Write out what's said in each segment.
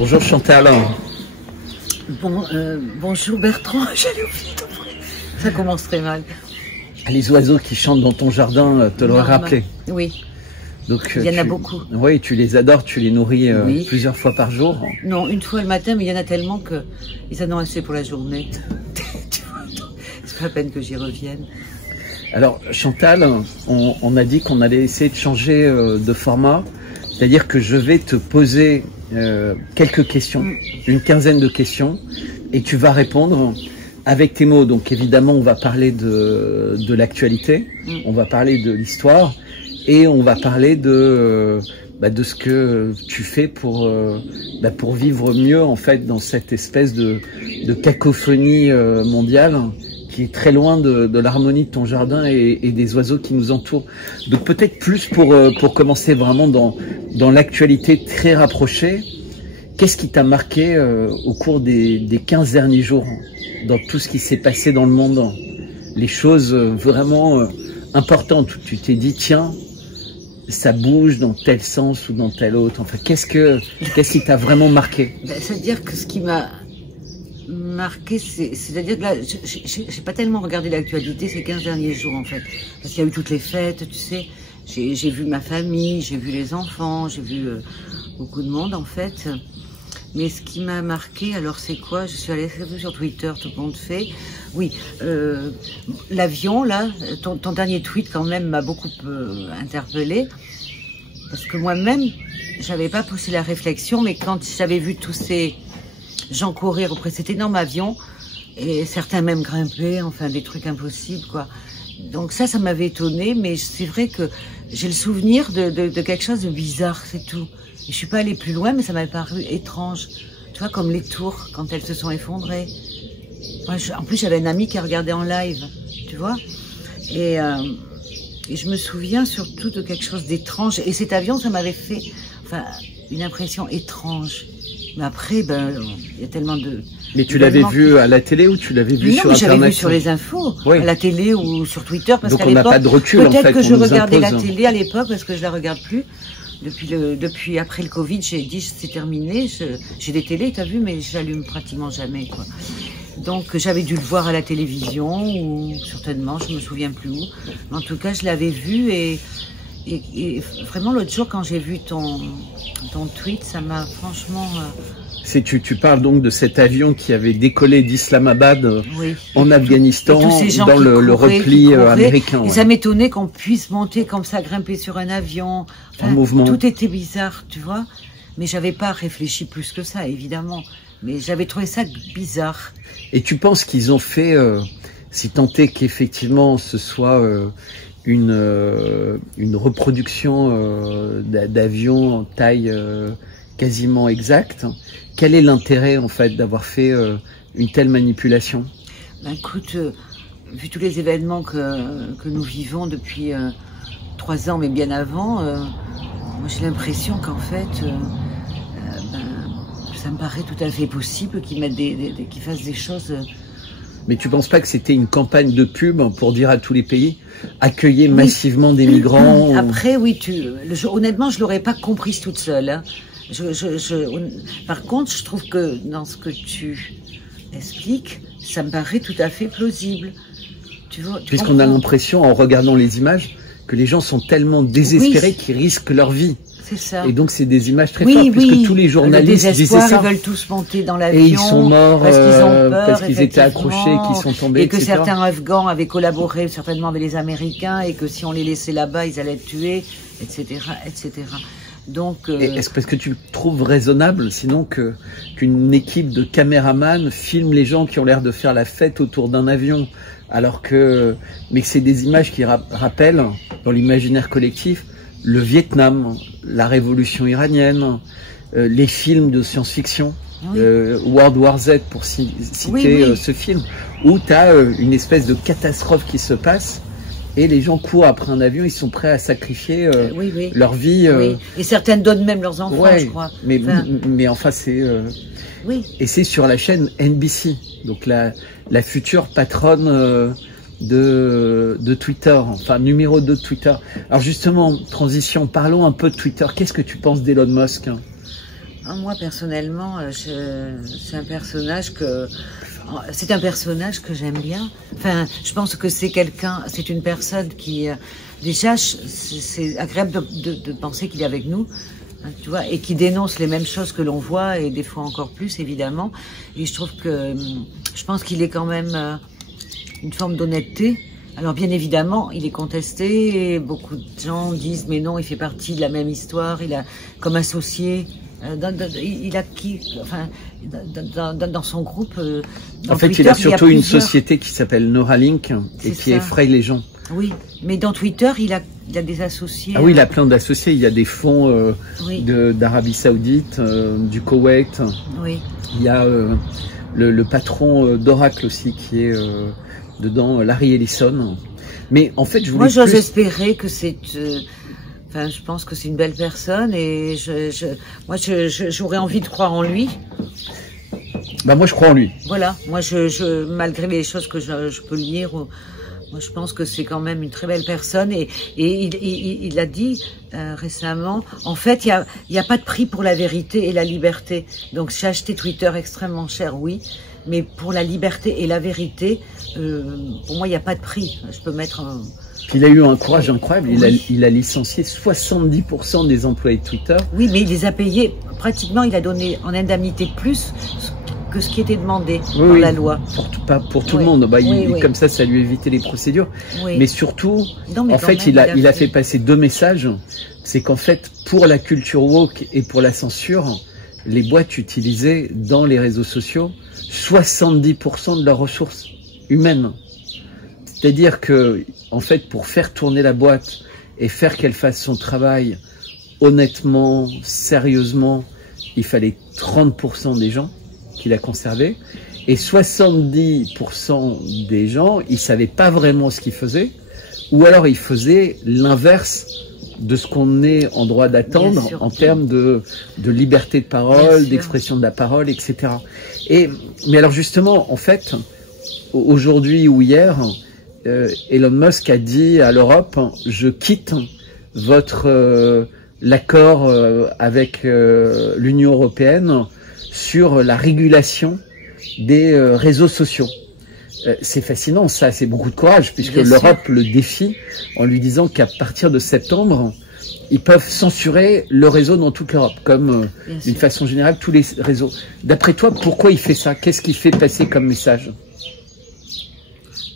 Bonjour Chantal. Bonjour Bertrand, j'allais oublier d'ouvrir. Ça commence très mal. Les oiseaux qui chantent dans ton jardin te l'auraient rappelé. Oui. Donc, il y en a beaucoup. Oui, tu les adores, tu les nourris plusieurs fois par jour. Non, une fois le matin, mais il y en a tellement qu'ils en ont assez pour la journée. C'est pas la peine que j'y revienne. Alors Chantal, on a dit qu'on allait essayer de changer de format. C'est-à-dire que je vais te poser quelques questions, une quinzaine de questions, et tu vas répondre avec tes mots. Donc évidemment, on va parler de l'actualité, on va parler de l'histoire, et on va parler de ce que tu fais pour vivre mieux en fait dans cette espèce de cacophonie mondiale qui est très loin de l'harmonie de ton jardin et des oiseaux qui nous entourent. Donc peut-être plus pour commencer vraiment dans l'actualité très rapprochée, qu'est-ce qui t'a marqué au cours des 15 derniers jours dans tout ce qui s'est passé dans le monde, les choses vraiment importantes où tu t'es dit tiens, ça bouge dans tel sens ou dans tel autre, enfin qu'est-ce qui t'a vraiment marqué? C'est-à-dire que ce qui m'a marqué, c'est-à-dire que là, j'ai pas tellement regardé l'actualité ces 15 derniers jours en fait, parce qu'il y a eu toutes les fêtes, tu sais, j'ai vu ma famille, j'ai vu les enfants, j'ai vu beaucoup de monde en fait, mais ce qui m'a marqué, alors c'est quoi? Je suis allée sur Twitter, tout le monde fait, oui, l'avion là, ton dernier tweet quand même m'a beaucoup interpellée, parce que moi-même, j'avais pas poussé la réflexion, mais quand j'avais vu tous ces gens courir auprès de cet énorme avion, et certains même grimpaient, enfin des trucs impossibles, quoi. Donc ça m'avait étonnée, mais c'est vrai que j'ai le souvenir de quelque chose de bizarre, c'est tout. Et je suis pas allée plus loin, mais ça m'avait paru étrange. Tu vois, comme les tours, quand elles se sont effondrées. Moi, en plus, j'avais un ami qui a regardé en live, tu vois. Et je me souviens surtout de quelque chose d'étrange. Et cet avion, ça m'avait fait une impression étrange. Mais après, il y a tellement de... Mais tu l'avais vu à la télé ou tu l'avais vu sur Internet? J'avais vu sur les infos, à la télé ou sur Twitter. Parce donc on n'a pas de recul en fait. Peut-être que je regardais la télé à l'époque parce que je la regarde plus. Depuis après le Covid, j'ai dit c'est terminé. J'ai des télés, t'as vu, mais je l'allume pratiquement jamais, quoi. Donc j'avais dû le voir à la télévision ou certainement, je me souviens plus où. Mais en tout cas, je l'avais vu et vraiment l'autre jour quand j'ai vu ton tweet, ça m'a franchement... Tu parles donc de cet avion qui avait décollé d'Islamabad en Afghanistan dans le repli américain. Et ça m'étonnait qu'on puisse monter comme ça, grimper sur un avion. Enfin, en mouvement. Tout était bizarre, tu vois. Mais j'avais pas réfléchi plus que ça, évidemment. Mais j'avais trouvé ça bizarre. Et tu penses qu'ils ont fait, si tant est qu'effectivement ce soit... une reproduction d'avions en taille quasiment exacte. Quel est l'intérêt en fait d'avoir fait une telle manipulation? Écoute, vu tous les événements que nous vivons depuis 3 ans, mais bien avant, moi j'ai l'impression qu'en fait, ça me paraît tout à fait possible qu'ils fassent des choses... Mais tu penses pas que c'était une campagne de pub pour dire à tous les pays accueillez massivement des migrants? Après, oui, honnêtement, je l'aurais pas comprise toute seule. Hein. Par contre, je trouve que dans ce que tu expliques, ça me paraît tout à fait plausible. Puisqu'on a l'impression, en regardant les images, que les gens sont tellement désespérés qu'ils risquent leur vie. C'est ça. Et donc c'est des images très fortes, puisque tous les journalistes disaient ça. Ils veulent tous monter dans l'avion. Et ils sont morts parce qu'ils ont peur, parce qu'ils étaient accrochés, qu'ils sont tombés, et que etc. certains Afghans avaient collaboré certainement avec les Américains et que si on les laissait là-bas, ils allaient être tués, etc., etc. Donc, est-ce que tu trouves raisonnable, sinon qu'une équipe de caméramans filme les gens qui ont l'air de faire la fête autour d'un avion, mais que c'est des images qui rappellent dans l'imaginaire collectif le Vietnam, la révolution iranienne, les films de science-fiction, World War Z pour citer ce film, où tu as une espèce de catastrophe qui se passe et les gens courent après un avion, ils sont prêts à sacrifier leur vie. Et certaines donnent même leurs enfants, je crois. Mais enfin, c'est... Et c'est sur la chaîne NBC, donc la future patronne de Twitter, enfin numéro 2 de Twitter. Alors justement, transition, parlons un peu de Twitter. Qu'est-ce que tu penses d'Elon Musk? Moi, personnellement, c'est un personnage que j'aime bien. Enfin, je pense que c'est une personne qui, déjà, c'est agréable de penser qu'il est avec nous, hein, tu vois, et qui dénonce les mêmes choses que l'on voit, et des fois encore plus, évidemment. Et je pense qu'il est quand même une forme d'honnêteté. Alors bien évidemment, il est contesté, et beaucoup de gens disent mais non, il fait partie de la même histoire, il a comme associé, dans son groupe. En fait, Twitter, il a surtout une société qui s'appelle Neuralink et qui effraie les gens. Oui, mais dans Twitter, il a des associés. Ah oui, il a plein d'associés. Il y a des fonds d'Arabie Saoudite, du Koweït. Oui. Il y a le patron d'Oracle aussi qui est dedans, Larry Ellison. Mais en fait, moi, j'ose espérer que c'est... Enfin, je pense que c'est une belle personne et moi, j'aurais envie de croire en lui. Bah, moi, je crois en lui. Voilà. Moi, malgré les choses que je peux lire, moi, je pense que c'est quand même une très belle personne et il a dit récemment, en fait, il y a pas de prix pour la vérité et la liberté. Donc, j'ai acheté Twitter extrêmement cher, oui. Mais pour la liberté et la vérité, pour moi, il n'y a pas de prix. Je peux mettre... Il a eu un courage incroyable. Oui. Il a licencié 70% des employés de Twitter. Oui, mais il les a payés. Pratiquement, il a donné en indemnité plus que ce qui était demandé dans la loi. Pour tout le monde. Bah, comme ça lui évitait les procédures. Oui. Mais surtout, en fait, il a fait passer 2 messages. C'est qu'en fait, pour la culture woke et pour la censure, les boîtes utilisaient dans les réseaux sociaux 70% de leurs ressources humaines. C'est-à-dire que, en fait, pour faire tourner la boîte et faire qu'elle fasse son travail honnêtement, sérieusement, il fallait 30% des gens qui la conservaient. Et 70% des gens, ils savaient pas vraiment ce qu'ils faisaient, ou alors ils faisaient l'inverse de ce qu'on est en droit d'attendre en termes de liberté de parole, d'expression de la parole, etc. Mais alors justement, en fait, aujourd'hui ou hier, Elon Musk a dit à l'Europe, je quitte l'accord avec l'Union européenne sur la régulation des réseaux sociaux. C'est fascinant, ça, c'est beaucoup de courage, puisque l'Europe le défie en lui disant qu'à partir de septembre, ils peuvent censurer le réseau dans toute l'Europe, comme d'une façon générale tous les réseaux. D'après toi, pourquoi il fait ça? Qu'est-ce qu'il fait passer comme message?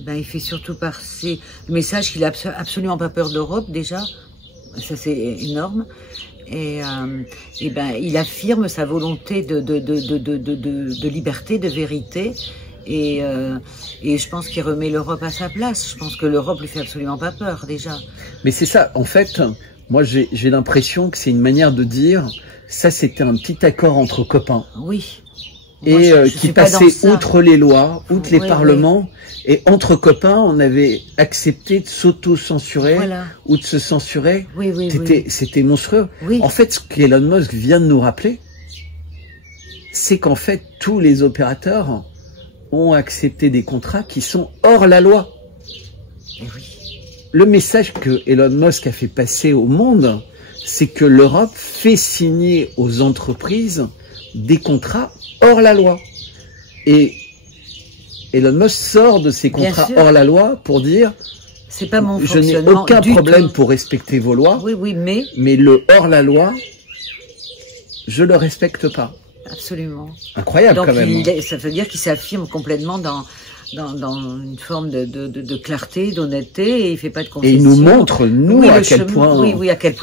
Ben, il fait surtout passer le message qu'il n'a absolument pas peur d'Europe, déjà. Ça, c'est énorme. Et ben, il affirme sa volonté de liberté, de vérité. Et je pense qu'il remet l'Europe à sa place. Je pense que l'Europe lui fait absolument pas peur, déjà. Mais c'est ça, en fait, moi j'ai l'impression que c'est une manière de dire, ça c'était un petit accord entre copains. Oui. Et qui passait outre les lois, outre les parlements, et entre copains, on avait accepté de s'auto-censurer ou de se censurer. C'était monstrueux. En fait, ce qu'Elon Musk vient de nous rappeler, c'est qu'en fait, tous les opérateurs ont accepté des contrats qui sont hors la loi. Le message que Elon Musk a fait passer au monde, c'est que l'Europe fait signer aux entreprises des contrats hors la loi. Et Elon Musk sort de ces contrats hors la loi pour dire c'est pas mon je n'ai aucun problème pour respecter vos lois, mais le hors la loi, je le respecte pas. Absolument. Incroyable. Donc, quand même. Ça veut dire qu'il s'affirme complètement dans une forme de clarté, d'honnêteté, et il fait pas de concessions. Et il nous montre, nous, à quel point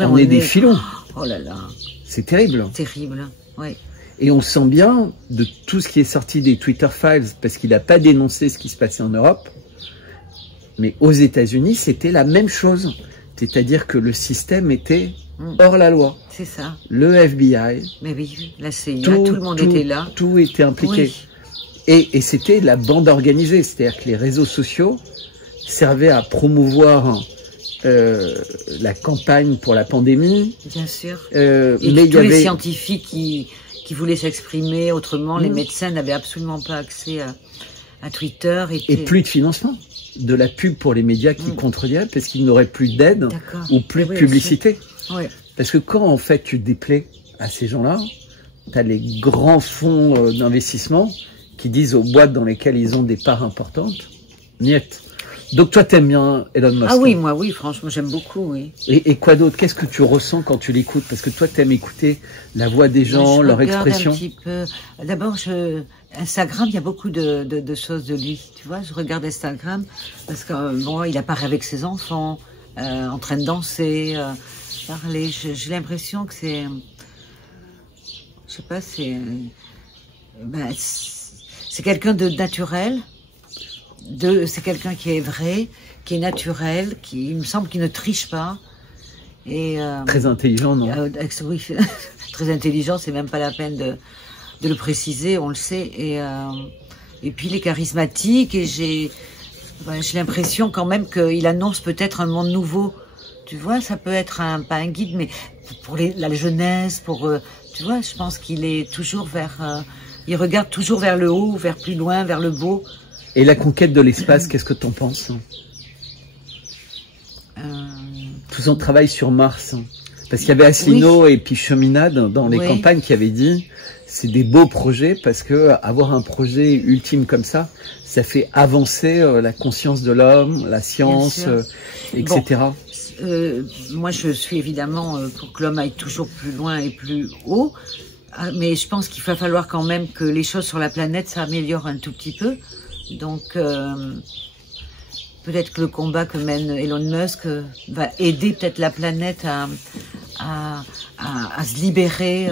on est des filons. Oh là là. C'est terrible. Terrible, oui. Et on sent bien de tout ce qui est sorti des Twitter Files, parce qu'il n'a pas dénoncé ce qui se passait en Europe, mais aux États-Unis, c'était la même chose. C'est-à-dire que le système était hors la loi. C'est ça. Le FBI. Mais oui, la CIA, tout le monde était là. Tout était impliqué. Oui. Et c'était la bande organisée. C'est-à-dire que les réseaux sociaux servaient à promouvoir la campagne pour la pandémie. Bien sûr. Et tous les scientifiques qui voulaient s'exprimer autrement, les médecins n'avaient absolument pas accès à Twitter. Et plus de financement. De la pub pour les médias qui contrediraient parce qu'ils n'auraient plus d'aide ou plus de publicité. Parce que quand en fait tu déplais à ces gens-là, t'as les grands fonds d'investissement qui disent aux boîtes dans lesquelles ils ont des parts importantes, niet. Donc toi, t'aimes bien Elon Musk? Ah oui, moi, oui, franchement, j'aime beaucoup, oui. Et quoi d'autre? Qu'est-ce que tu ressens quand tu l'écoutes? Parce que toi, t'aimes écouter la voix des gens, leur expression. Un petit peu. D'abord, Instagram, il y a beaucoup de choses de lui. Tu vois, je regarde Instagram parce que bon, il apparaît avec ses enfants, en train de danser, parler. J'ai l'impression que c'est, je sais pas, c'est quelqu'un de naturel. C'est quelqu'un qui est vrai, qui est naturel, il me semble qu'il ne triche pas. Et, très intelligent, non? Oui, très intelligent, c'est même pas la peine de le préciser, on le sait. Et puis il est charismatique et j'ai l'impression quand même qu'il annonce peut-être un monde nouveau. Tu vois, ça peut être pas un guide, mais pour la jeunesse, tu vois, je pense qu'il est toujours il regarde toujours vers le haut, vers plus loin, vers le beau. Et la conquête de l'espace, qu'est-ce que t'en penses? Tout son travail sur Mars. Parce qu'il y avait Asselineau et puis Cheminade dans les campagnes qui avaient dit c'est des beaux projets parce que avoir un projet ultime comme ça fait avancer la conscience de l'homme, la science, etc. Bon, moi, je suis évidemment pour que l'homme aille toujours plus loin et plus haut. Mais je pense qu'il va falloir quand même que les choses sur la planète s'améliorent un tout petit peu. Donc, peut-être que le combat que mène Elon Musk va aider peut-être la planète à se libérer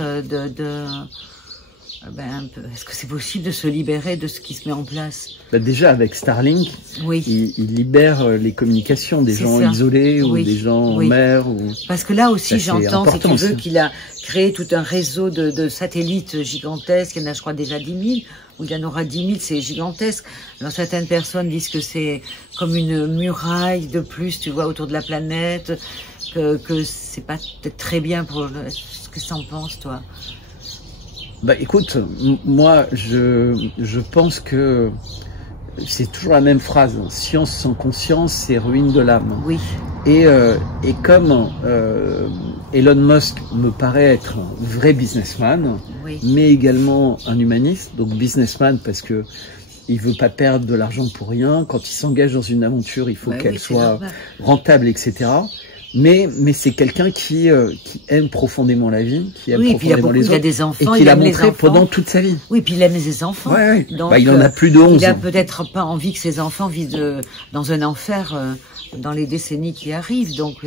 est-ce que c'est possible de se libérer de ce qui se met en place? Déjà, avec Starlink, il libère les communications des gens isolés ou des gens en mer. Parce que là aussi, j'entends, si tu veux, qu'il a créé tout un réseau de satellites gigantesques. Il y en a, je crois, déjà 10 000. Ou il y en aura 10 000, c'est gigantesque. Alors certaines personnes disent que c'est comme une muraille de plus, tu vois, autour de la planète, que c'est pas peut-être très bien pour ce que t'en penses, toi? Bah écoute, moi je pense que c'est toujours la même phrase. Science sans conscience, c'est ruine de l'âme. Oui. Et comme Elon Musk me paraît être un vrai businessman, mais également un humaniste, donc businessman parce que il veut pas perdre de l'argent pour rien. Quand il s'engage dans une aventure, il faut qu'elle soit rentable, etc. Mais c'est quelqu'un qui aime profondément la vie, qui aime profondément les autres, il a des enfants, et qui l'a montré pendant toute sa vie. Oui, puis il aime ses enfants. Donc, il en a plus de 11. Il a peut-être pas envie que ses enfants vivent dans un enfer dans les décennies qui arrivent. Donc,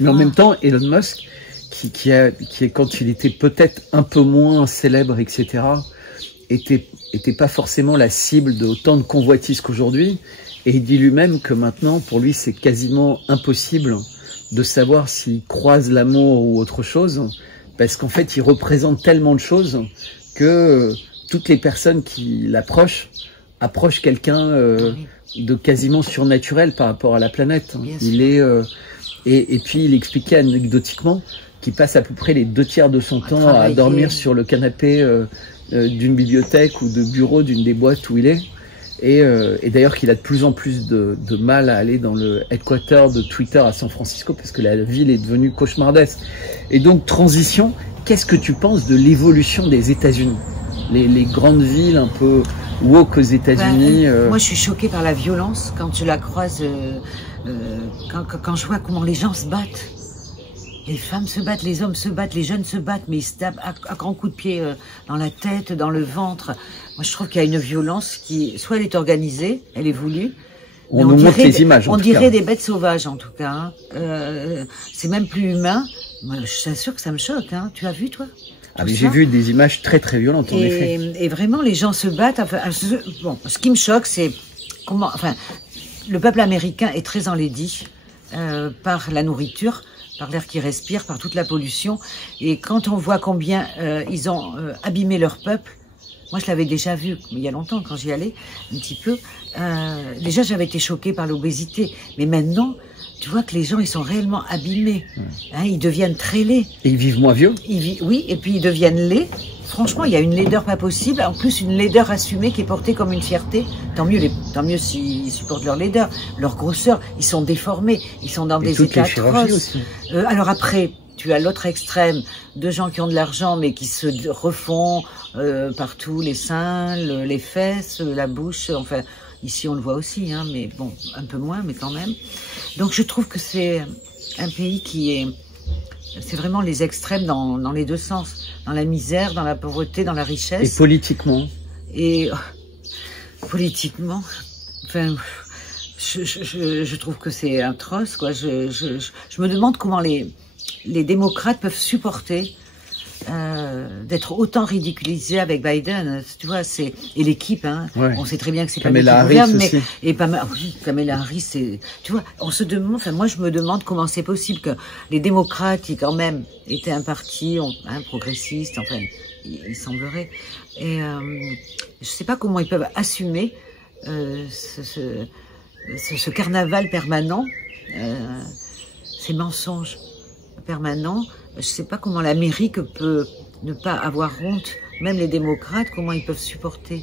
mais en même temps, Elon Musk, qui est quand il était peut-être un peu moins célèbre, etc., était pas forcément la cible de autant de convoitises qu'aujourd'hui. Et il dit lui-même que maintenant, pour lui, c'est quasiment impossible de savoir s'il croise l'amour ou autre chose, parce qu'en fait, il représente tellement de choses que toutes les personnes qui l'approchent approchent quelqu'un de quasiment surnaturel par rapport à la planète. Il est et puis il expliquait anecdotiquement qu'il passe à peu près les 2 tiers de son temps à dormir sur le canapé d'une bibliothèque ou de bureau d'une des boîtes où il est. Et d'ailleurs qu'il a de plus en plus de mal à aller dans le headquarter de Twitter à San Francisco parce que la ville est devenue cauchemardesque. Et donc, transition, qu'est-ce que tu penses de l'évolution des États-Unis? Les grandes villes un peu woke aux États-Unis. Moi, je suis choquée par la violence quand je la croise, quand je vois comment les gens se battent. Les femmes se battent, les hommes se battent, les jeunes se battent, mais ils se tapent à grands coups de pied dans la tête, dans le ventre. Moi, je trouve qu'il y a une violence qui, soit elle est organisée, elle est voulue. On nous montre les images, en tout cas. On dirait des bêtes sauvages, en tout cas. Hein. C'est même plus humain. Moi, je t'assure que ça me choque. Hein. Tu as vu, toi? Ah, mais j'ai vu des images très très violentes, en effet. Et vraiment, les gens se battent. Enfin, bon, ce qui me choque, c'est comment. Enfin, le peuple américain est très enlaidi par la nourriture, par l'air qu'ils respirent, par toute la pollution. Et quand on voit combien ils ont abîmé leur peuple, moi je l'avais déjà vu il y a longtemps quand j'y allais, un petit peu. Déjà j'avais été choquée par l'obésité, mais maintenant tu vois que les gens ils sont réellement abîmés. Hein, ils deviennent très laids. Et ils vivent moins vieux. Oui, et puis ils deviennent laids. Franchement, il y a une laideur pas possible. En plus, une laideur assumée qui est portée comme une fierté. Tant mieux s'ils supportent leur laideur, leur grosseur. Ils sont déformés. Ils sont dans des états atroces. Alors après, tu as l'autre extrême de gens qui ont de l'argent mais qui se refont partout, les seins, les fesses, la bouche, enfin ici on le voit aussi, hein, mais bon, un peu moins, mais quand même. Donc je trouve que c'est un pays qui est... C'est vraiment les extrêmes dans les deux sens, dans la misère, dans la pauvreté, dans la richesse. Et politiquement? Et politiquement, enfin... Je trouve que c'est atroce, quoi. Je me demande comment les démocrates peuvent supporter d'être autant ridiculisés avec Biden. Tu vois, et l'équipe, hein. Ouais. On sait très bien que c'est pas lui qui gouverne, mais oui, Kamala Harris, c'est, tu vois, on se demande. Enfin, moi, je me demande comment c'est possible que les démocrates, qui quand même étaient un parti, progressiste, enfin, il semblerait. Et je sais pas comment ils peuvent assumer ce carnaval permanent, ces mensonges permanents. Je ne sais pas comment l'Amérique peut ne pas avoir honte, même les démocrates, comment ils peuvent supporter.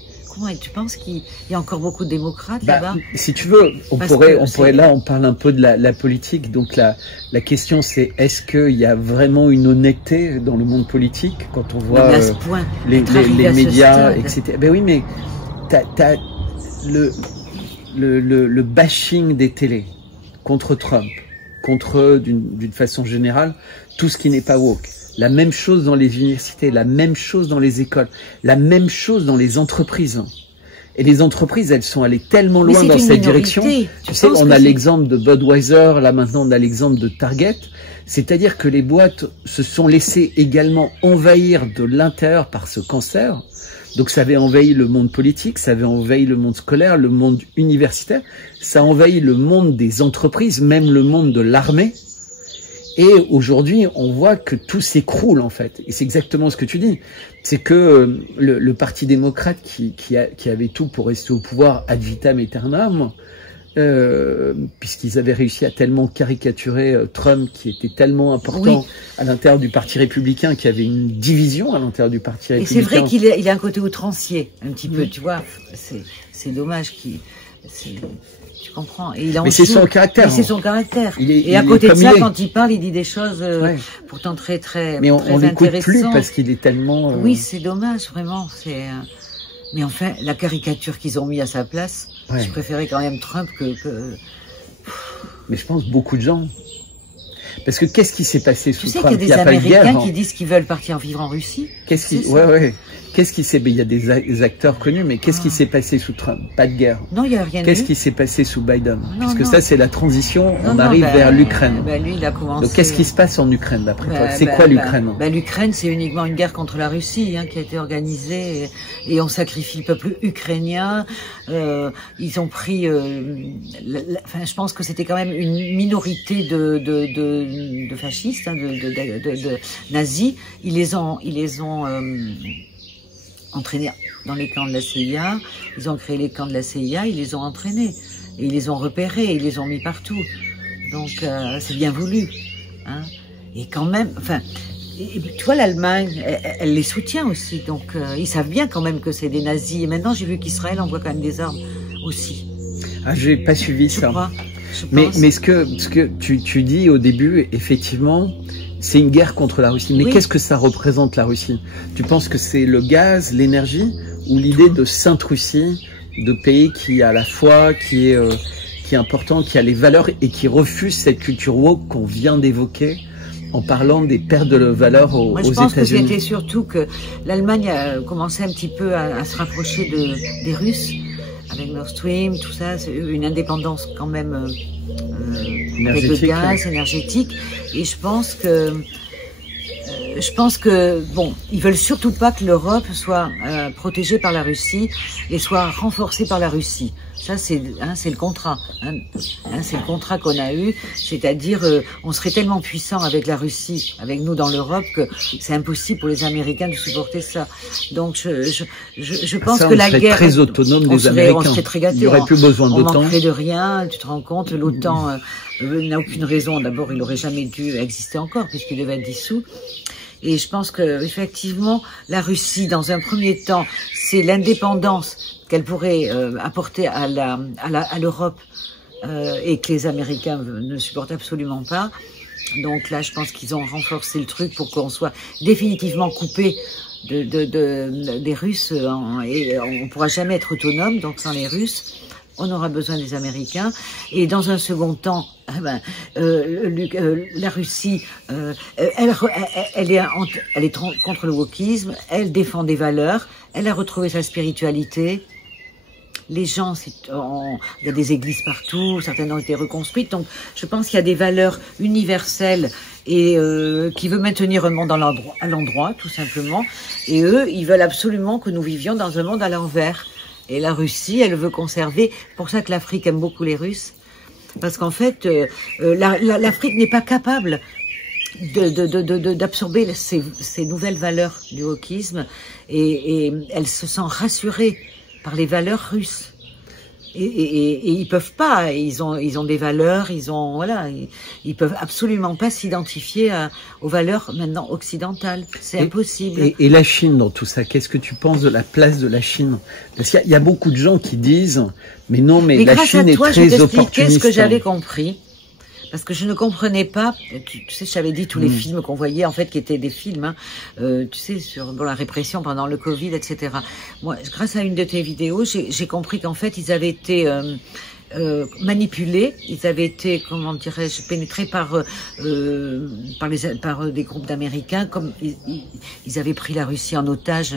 Tu penses qu'il y a encore beaucoup de démocrates là-bas? Si tu veux, on pourrait là, on parle un peu de la politique. Donc la question c'est, est-ce qu'il y a vraiment une honnêteté dans le monde politique quand on voit les médias, etc. Ben oui, mais t'as le bashing des télés contre Trump, contre, d'une façon générale, tout ce qui n'est pas woke. La même chose dans les universités, la même chose dans les écoles, la même chose dans les entreprises. Et les entreprises, elles sont allées tellement loin dans cette direction. Tu sais, on a l'exemple de Budweiser, là maintenant on a l'exemple de Target. C'est-à-dire que les boîtes se sont laissées également envahir de l'intérieur par ce cancer. Donc ça avait envahi le monde politique, ça avait envahi le monde scolaire, le monde universitaire, ça a envahi le monde des entreprises, même le monde de l'armée. Et aujourd'hui, on voit que tout s'écroule en fait. Et c'est exactement ce que tu dis. C'est que le Parti démocrate qui avait tout pour rester au pouvoir ad vitam aeternam, puisqu'ils avaient réussi à tellement caricaturer Trump, qui était tellement important à l'intérieur du Parti républicain, qu'il y avait une division à l'intérieur du Parti républicain. Et c'est vrai qu'il a un côté outrancier, un petit peu, tu vois. C'est dommage tu comprends. Et mais c'est son caractère. Mais c'est son caractère. Et à côté de ça, quand il parle, il dit des choses pourtant très mais on l'écoute plus parce qu'il est tellement... Oui, c'est dommage, vraiment. Mais enfin, la caricature qu'ils ont mis à sa place, je préférais quand même Trump que... Mais je pense beaucoup de gens. Parce que qu'est-ce qui s'est passé sous Trump? Tu sais qu'il y a des Américains qui disent qu'ils veulent partir vivre en Russie. Qu'est-ce qui s'est... Il y a des acteurs connus, mais qu'est-ce qui s'est passé sous Trump? Pas de guerre. Non, il n'y a rien. Qu'est-ce qui s'est passé sous Biden? Puisque ça, c'est la transition, on arrive vers l'Ukraine. Lui, il a commencé... Donc, qu'est-ce qui se passe en Ukraine, d'après toi? C'est quoi l'Ukraine? L'Ukraine, c'est uniquement une guerre contre la Russie, qui a été organisée, et on sacrifie le peuple ukrainien. Ils ont pris... Enfin, je pense que c'était quand même une minorité de fascistes, de nazis. Ils les ont entraînés dans les camps de la CIA, ils ont créé les camps de la CIA, ils les ont entraînés, et ils les ont repérés, ils les ont mis partout. Donc c'est bien voulu. Et quand même, enfin, tu vois, l'Allemagne, elle les soutient aussi, donc ils savent bien quand même que c'est des nazis. Et maintenant, j'ai vu qu'Israël envoie quand même des armes aussi. Ah, j'ai pas suivi ça. Mais ce que tu dis au début, effectivement, c'est une guerre contre la Russie. Mais qu'est-ce que ça représente, la Russie? Tu penses que c'est le gaz, l'énergie, ou l'idée de Sainte Russie, de pays qui à la fois, qui est important, qui a les valeurs et qui refuse cette culture woke qu'on vient d'évoquer en parlant des pertes de valeurs aux États-Unis? Moi, je pense que c'était surtout que l'Allemagne a commencé un petit peu à se rapprocher des Russes, avec Nord Stream, tout ça, c'est une indépendance quand même avec le gaz énergétique. Et je pense que bon, ils veulent surtout pas que l'Europe soit protégée par la Russie et soit renforcée par la Russie. Ça, c'est le contrat. C'est le contrat qu'on a eu, c'est-à-dire on serait tellement puissant avec la Russie, avec nous dans l'Europe, que c'est impossible pour les Américains de supporter ça. Donc je pense que la guerre, très autonome des Américains. On serait très gâtés. Il n'y aurait plus besoin d'OTAN. On manquerait de rien. Tu te rends compte, l'OTAN n'a aucune raison. D'abord, il n'aurait jamais dû exister encore puisqu'il devait être dissous. Et je pense que effectivement, la Russie, dans un premier temps, c'est l'indépendance qu'elle pourrait apporter à l'Europe et que les Américains ne supportent absolument pas. Donc là, je pense qu'ils ont renforcé le truc pour qu'on soit définitivement coupé des Russes, et on ne pourra jamais être autonome. Donc sans les Russes, on aura besoin des Américains. Et dans un second temps, la Russie, elle est contre le wokisme, elle défend des valeurs, elle a retrouvé sa spiritualité. Les gens, il y a des églises partout, certaines ont été reconstruites, donc je pense qu'il y a des valeurs universelles et qui veulent maintenir un monde à l'endroit, tout simplement. Et eux, ils veulent absolument que nous vivions dans un monde à l'envers. Et la Russie, elle veut conserver. C'est pour ça que l'Afrique aime beaucoup les Russes, parce qu'en fait, l'Afrique n'est pas capable d'absorber ces nouvelles valeurs du wokisme, et elle se sent rassurée par les valeurs russes. Et ils peuvent pas, ils ont des valeurs, ils peuvent absolument pas s'identifier aux valeurs maintenant occidentales. C'est impossible. Et la Chine dans tout ça, qu'est-ce que tu penses de la place de la Chine? Parce qu'il y a beaucoup de gens qui disent, mais non, mais la Chine est très opportuniste. Qu'est-ce que j'avais compris? Parce que je ne comprenais pas, tu sais, je t'avais dit tous les films qu'on voyait, en fait, qui étaient des films, tu sais, sur la répression pendant le Covid, etc. Moi, grâce à une de tes vidéos, j'ai compris qu'en fait, ils avaient été manipulés, ils avaient été, comment dirais-je, pénétrés par des groupes d'Américains, comme ils avaient pris la Russie en otage.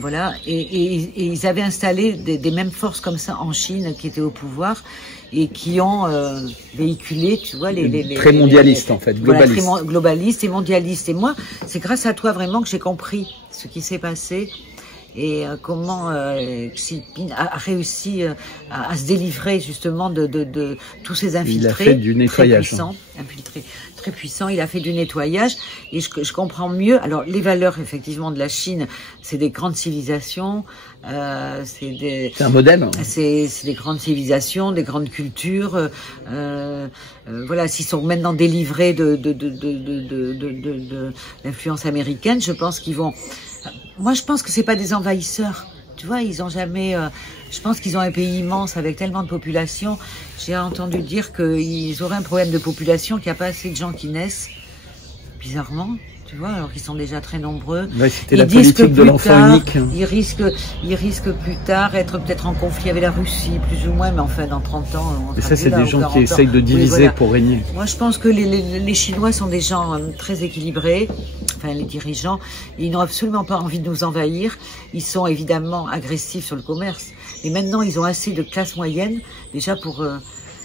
Voilà, et ils avaient installé des mêmes forces comme ça en Chine qui étaient au pouvoir et qui ont véhiculé, tu vois, très mondialistes en fait, globalistes. Voilà, très globalistes et mondialistes. Et moi, c'est grâce à toi vraiment que j'ai compris ce qui s'est passé et comment Xi Jinping a réussi à se délivrer justement de tous ces infiltrés. Il a fait du nettoyage. Très puissant, il a fait du nettoyage et je comprends mieux. Alors les valeurs effectivement de la Chine, c'est des grandes civilisations, c'est un modèle. C'est des grandes civilisations, des grandes cultures. Voilà, s'ils sont maintenant délivrés de l'influence américaine, je pense qu'ils vont. Moi, je pense que c'est pas des envahisseurs. Tu vois, ils ont jamais. Je pense qu'ils ont un pays immense avec tellement de population. J'ai entendu dire qu'ils auraient un problème de population, qu'il n'y a pas assez de gens qui naissent. Bizarrement, tu vois, alors qu'ils sont déjà très nombreux. Ouais, c'était la politique de l'enfant unique. Ils risquent plus tard être peut-être en conflit avec la Russie, plus ou moins, mais enfin dans 30 ans. Et ça, c'est des gens qui essayent de diviser pour régner. Moi, je pense que les Chinois sont des gens très équilibrés. Enfin, les dirigeants, ils n'ont absolument pas envie de nous envahir. Ils sont évidemment agressifs sur le commerce. Mais maintenant, ils ont assez de classe moyenne, déjà pour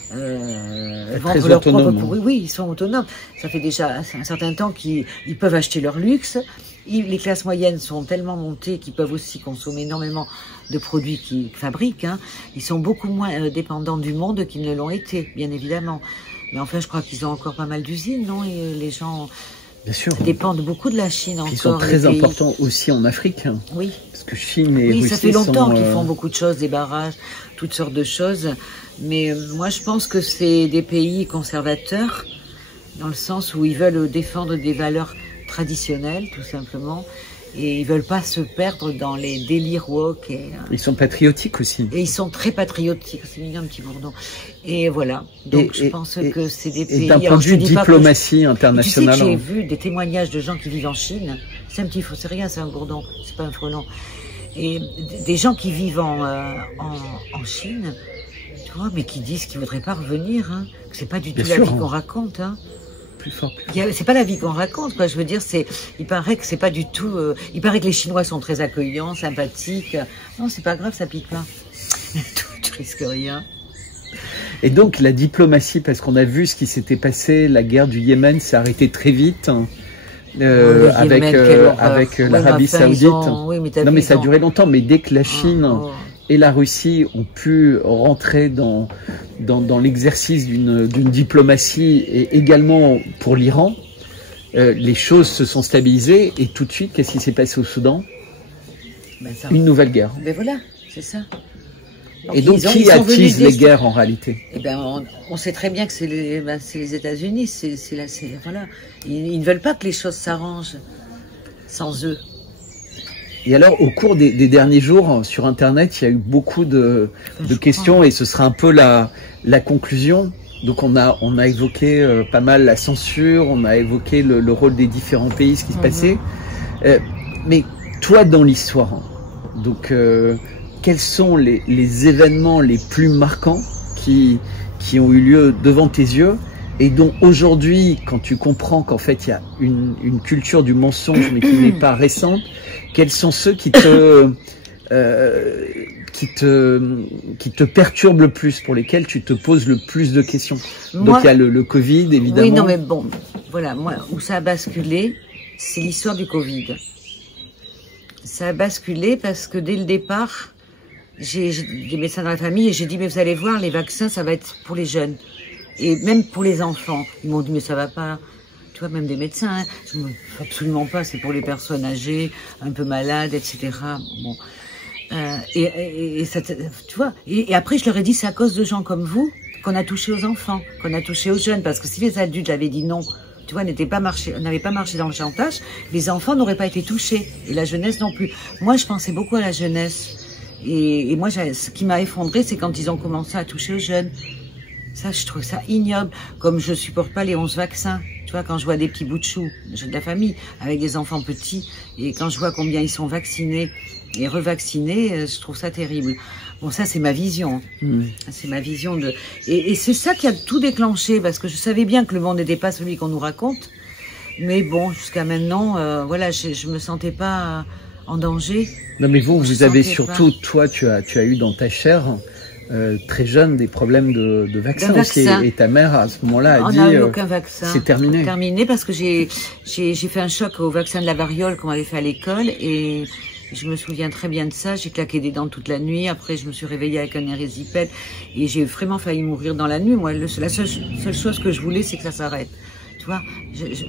vendre leur propre... Oui, ils sont autonomes. Ça fait déjà un certain temps qu'ils peuvent acheter leur luxe. Les classes moyennes sont tellement montées qu'ils peuvent aussi consommer énormément de produits qu'ils fabriquent. Hein. Ils sont beaucoup moins dépendants du monde qu'ils ne l'ont été, bien évidemment. Mais enfin, je crois qu'ils ont encore pas mal d'usines, non? Et les gens... Bien sûr. Dépendent beaucoup de la Chine encore. Ils sont très importants aussi en Afrique. Oui. Parce que Chine et Russie ça fait longtemps qu'ils font beaucoup de choses, des barrages, toutes sortes de choses. Mais moi, je pense que c'est des pays conservateurs, dans le sens où ils veulent défendre des valeurs traditionnelles, tout simplement. Et ils veulent pas se perdre dans les délires woke. Ils sont patriotiques aussi. Et ils sont très patriotiques. C'est mignon, un petit bourdon. Et voilà. Donc je pense que c'est des pays... Et d'un point de vue diplomatie internationale... Tu sais que j'ai vu des témoignages de gens qui vivent en Chine. C'est un petit fou, c'est rien, c'est un bourdon. C'est pas un frelon. Et des gens qui vivent en Chine, tu vois, mais qui disent qu'ils voudraient pas revenir. Hein, que c'est pas du tout la vie qu'on raconte. Hein. Plus fort. C'est pas la vie qu'on raconte, quoi. Je veux dire, il paraît que c'est pas du tout. Il paraît que les Chinois sont très accueillants, sympathiques. Non, c'est pas grave, ça pique pas. Tu risques rien. Et donc la diplomatie, parce qu'on a vu ce qui s'était passé, la guerre du Yémen s'est arrêtée très vite. Avec l'Arabie Saoudite. Non, mais ça a duré longtemps. Mais dès que la Chine et la Russie ont pu rentrer dans l'exercice d'une diplomatie, et également pour l'Iran, les choses se sont stabilisées. Et tout de suite, qu'est-ce qui s'est passé au Soudan? Une nouvelle guerre. Ben voilà, c'est ça. Et donc, qui attise les guerres en réalité? Eh ben, on sait très bien que c'est les États-Unis. Voilà. Ils ne veulent pas que les choses s'arrangent sans eux. Et alors, au cours des derniers jours, sur Internet, il y a eu beaucoup de questions, et ce sera un peu la conclusion. Donc on a évoqué pas mal la censure, on a évoqué le rôle des différents pays, ce qui se passait. Mais toi, dans l'histoire, donc quels sont les événements les plus marquants qui ont eu lieu devant tes yeux et dont aujourd'hui, quand tu comprends qu'en fait il y a une culture du mensonge mais qui n'est pas récente, quels sont ceux qui te perturbent le plus, pour lesquels tu te poses le plus de questions? Donc il y a le Covid, évidemment. Oui, non mais bon, voilà, moi, où ça a basculé, c'est l'histoire du Covid. Ça a basculé parce que dès le départ, j'ai des médecins dans la famille et j'ai dit, mais vous allez voir, les vaccins, ça va être pour les jeunes. Et même pour les enfants. Ils m'ont dit, mais ça va pas. Tu vois, même des médecins, hein. Absolument pas, c'est pour les personnes âgées, un peu malades, etc. Bon. Et ça, tu vois, et après, je leur ai dit, c'est à cause de gens comme vous qu'on a touché aux enfants, qu'on a touché aux jeunes. Parce que si les adultes avaient dit non, tu vois, n'avaient pas marché dans le chantage, les enfants n'auraient pas été touchés. Et la jeunesse non plus. Moi, je pensais beaucoup à la jeunesse. Et moi, ce qui m'a effondré, c'est quand ils ont commencé à toucher aux jeunes. Ça, je trouve ça ignoble. Comme je supporte pas les 11 vaccins. Tu vois, quand je vois des petits bouts de choux, j'ai de la famille avec des enfants petits, et quand je vois combien ils sont vaccinés et revaccinés, je trouve ça terrible. Bon, ça, c'est ma vision. C'est ma vision de... Et c'est ça qui a tout déclenché, parce que je savais bien que le monde n'était pas celui qu'on nous raconte. Mais bon, jusqu'à maintenant, voilà, je me sentais pas en danger. Non, mais vous avez surtout, toi, tu as eu dans ta chair, très jeune, des problèmes de vaccins aussi. Et ta mère, à ce moment-là, a dit, aucun vaccin. C'est terminé. Terminé parce que j'ai fait un choc au vaccin de la variole qu'on m'avait fait à l'école, et je me souviens très bien de ça. J'ai claqué des dents toute la nuit. Après, je me suis réveillée avec un érysipèle et j'ai vraiment failli mourir dans la nuit. Moi, la seule chose que je voulais, c'est que ça s'arrête. Tu vois,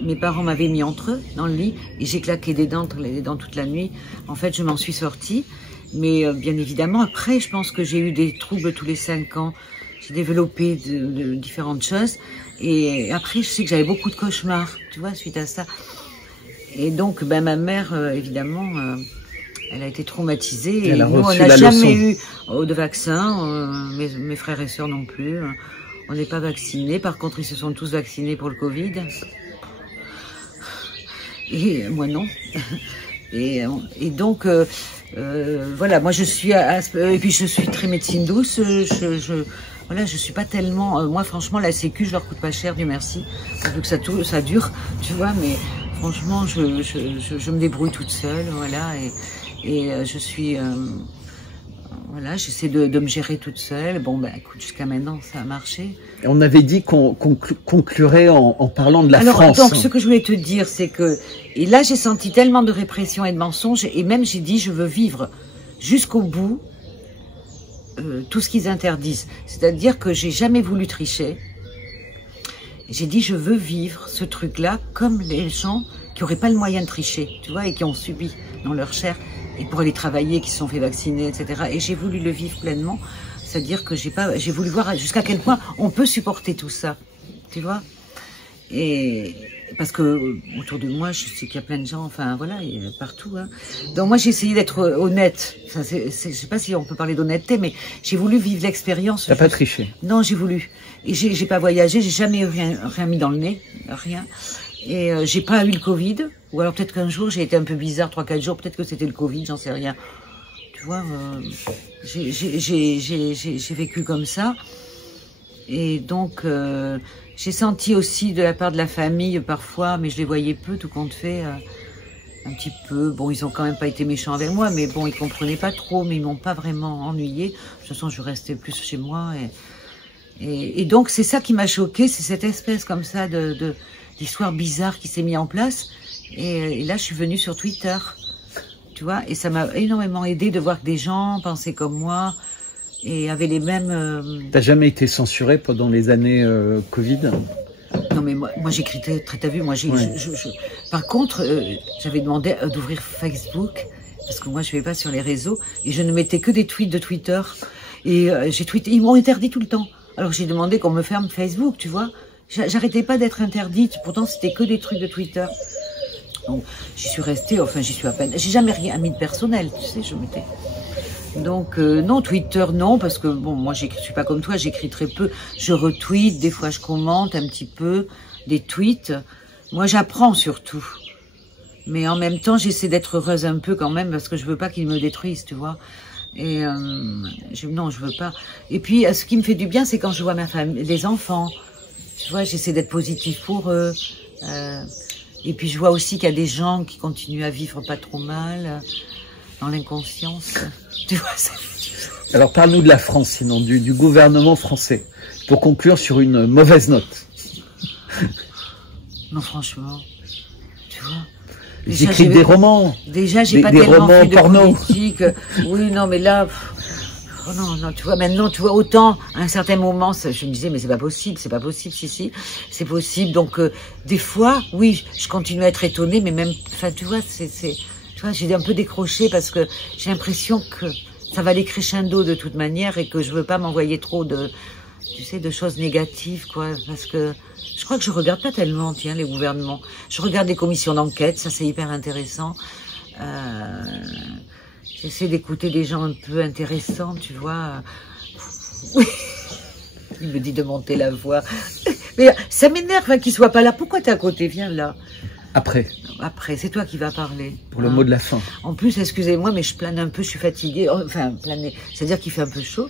mes parents m'avaient mis entre eux dans le lit et j'ai claqué des dents toute la nuit. En fait, je m'en suis sortie. Mais bien évidemment, après, je pense que j'ai eu des troubles tous les 5 ans. J'ai développé de différentes choses. Et après, je sais que j'avais beaucoup de cauchemars, tu vois, suite à ça. Et donc, ben, ma mère, évidemment, elle a été traumatisée. Et nous, on n'a jamais eu de vaccin. Mes frères et sœurs non plus. On n'est pas vaccinés. Par contre, ils se sont tous vaccinés pour le Covid. Et moi, non. Et donc... voilà, moi je suis et puis je suis très médecine douce. Voilà, je suis pas tellement. Moi, franchement, la Sécu, je leur coûte pas cher, Dieu merci. Donc ça dure, tu vois. Mais franchement, je me débrouille toute seule, voilà. Et je suis, voilà, j'essaie de me gérer toute seule. Bon, ben, écoute, jusqu'à maintenant, ça a marché. Et on avait dit qu'on conclurait en parlant de la France. Donc, ce que je voulais te dire, c'est que... Et là, j'ai senti tellement de répression et de mensonges, et même j'ai dit, je veux vivre jusqu'au bout tout ce qu'ils interdisent. C'est-à-dire que j'ai jamais voulu tricher. J'ai dit, je veux vivre ce truc-là comme les gens qui n'auraient pas le moyen de tricher, tu vois, et qui ont subi dans leur chair, et pour aller travailler, qui se sont fait vacciner, etc. Et j'ai voulu le vivre pleinement. C'est-à-dire que j'ai voulu voir jusqu'à quel point on peut supporter tout ça, tu vois. Et parce que autour de moi, je sais qu'il y a plein de gens, enfin voilà, partout. Hein. Donc moi, j'ai essayé d'être honnête. Enfin, je sais pas si on peut parler d'honnêteté, mais j'ai voulu vivre l'expérience. T'as pas triché? Non, j'ai voulu. Et j'ai pas voyagé, j'ai jamais rien mis dans le nez, rien. Et j'ai pas eu le Covid. Ou alors peut-être qu'un jour, j'ai été un peu bizarre, 3-4 jours, peut-être que c'était le Covid, j'en sais rien. Tu vois, j'ai vécu comme ça. Et donc, j'ai senti aussi de la part de la famille parfois, mais je les voyais peu, tout compte fait, un petit peu. Bon, ils ont quand même pas été méchants avec moi, mais bon, ils comprenaient pas trop, mais ils m'ont pas vraiment ennuyé. De toute façon, je restais plus chez moi. Et donc, c'est ça qui m'a choquée, c'est cette espèce comme ça d'histoire bizarre qui s'est mise en place. Et là, je suis venue sur Twitter, tu vois, et ça m'a énormément aidé de voir que des gens pensaient comme moi et avaient les mêmes... T'as jamais été censuré pendant les années Covid? Non, mais moi j'écris très vue. Moi, par contre, j'avais demandé d'ouvrir Facebook, parce que moi, je vais pas sur les réseaux, et je ne mettais que des tweets de Twitter. Et j'ai tweeté, ils m'ont interdit tout le temps. Alors, j'ai demandé qu'on me ferme Facebook, tu vois. J'arrêtais pas d'être interdite, pourtant, c'était que des trucs de Twitter. Donc, j'y suis restée, enfin, j'y suis à peine. J'ai jamais rien mis de personnel, tu sais, je mettais. Donc non, Twitter non, parce que bon, moi je suis pas comme toi, j'écris très peu. Je retweet, des fois je commente un petit peu des tweets. Moi j'apprends surtout. Mais en même temps, j'essaie d'être heureuse un peu quand même, parce que je veux pas qu'ils me détruisent, tu vois. Et non, je veux pas. Et puis ce qui me fait du bien, c'est quand je vois ma famille, les enfants. Tu vois, j'essaie d'être positive pour eux. Et puis je vois aussi qu'il y a des gens qui continuent à vivre pas trop mal, dans l'inconscience. Tu vois, alors parle-nous de la France, sinon, du gouvernement français, pour conclure sur une mauvaise note. Non, franchement, tu vois. Ils écrivent des romans. Déjà, j'ai pas tellement romans fait de porno. politique. Oui, non, mais là... Oh non, tu vois, maintenant, tu vois, autant, à un certain moment, je me disais, mais c'est pas possible, si, c'est possible. Donc, des fois, oui, je continue à être étonnée, mais même, enfin, tu vois, tu vois, j'ai un peu décroché parce que j'ai l'impression que ça va aller crescendo de toute manière et que je veux pas m'envoyer trop tu sais, de choses négatives, quoi, parce que je crois que je regarde pas tellement, tiens, les gouvernements. Je regarde les commissions d'enquête, ça c'est hyper intéressant. J'essaie d'écouter des gens un peu intéressants, tu vois. Oui. Il me dit de monter la voix. Mais ça m'énerve hein, qu'il soit pas là. Pourquoi t'es à côté? Viens là. Après, c'est toi qui vas parler. pour le mot de la fin. En plus, excusez-moi, mais je plane un peu, je suis fatiguée. Enfin, planer, c'est-à-dire qu'il fait un peu chaud.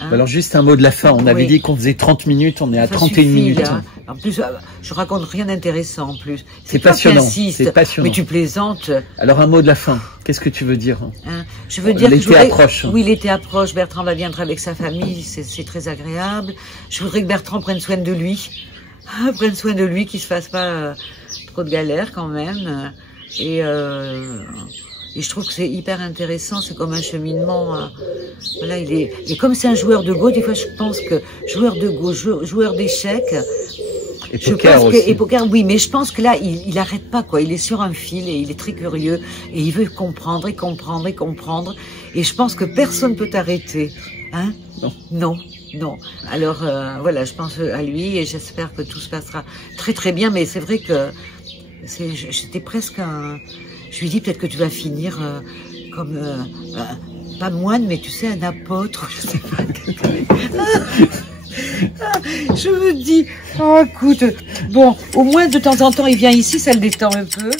Hein. Alors juste un mot de la fin, on avait dit qu'on faisait 30 minutes, on est à 31 minutes. Là. En plus, je raconte rien d'intéressant en plus. C'est passionnant, c'est passionnant. Mais tu plaisantes. Alors un mot de la fin, qu'est-ce que tu veux dire hein? Je veux dire l'été approche. Oui, l'été approche, Bertrand va viendra avec sa famille, c'est très agréable. Je voudrais que Bertrand prenne soin de lui. Prenne soin de lui, qu'il se fasse pas trop de galères quand même. Et je trouve que c'est hyper intéressant, c'est comme un cheminement. Voilà, et comme c'est un joueur de Go, des fois je pense que joueur de Go, joueur d'échecs. Et poker aussi. Et poker, oui, mais je pense que là, il arrête pas, quoi. Il est sur un fil et il est très curieux et il veut comprendre et comprendre et comprendre. Et je pense que personne peut t'arrêter, hein? Non. Alors voilà, je pense à lui et j'espère que tout se passera très très bien. Mais c'est vrai que j'étais presque je lui dis peut-être que tu vas finir comme pas moine, mais tu sais un apôtre. Je sais pas. Je me dis, oh écoute, bon, au moins de temps en temps il vient ici, ça le détend un peu.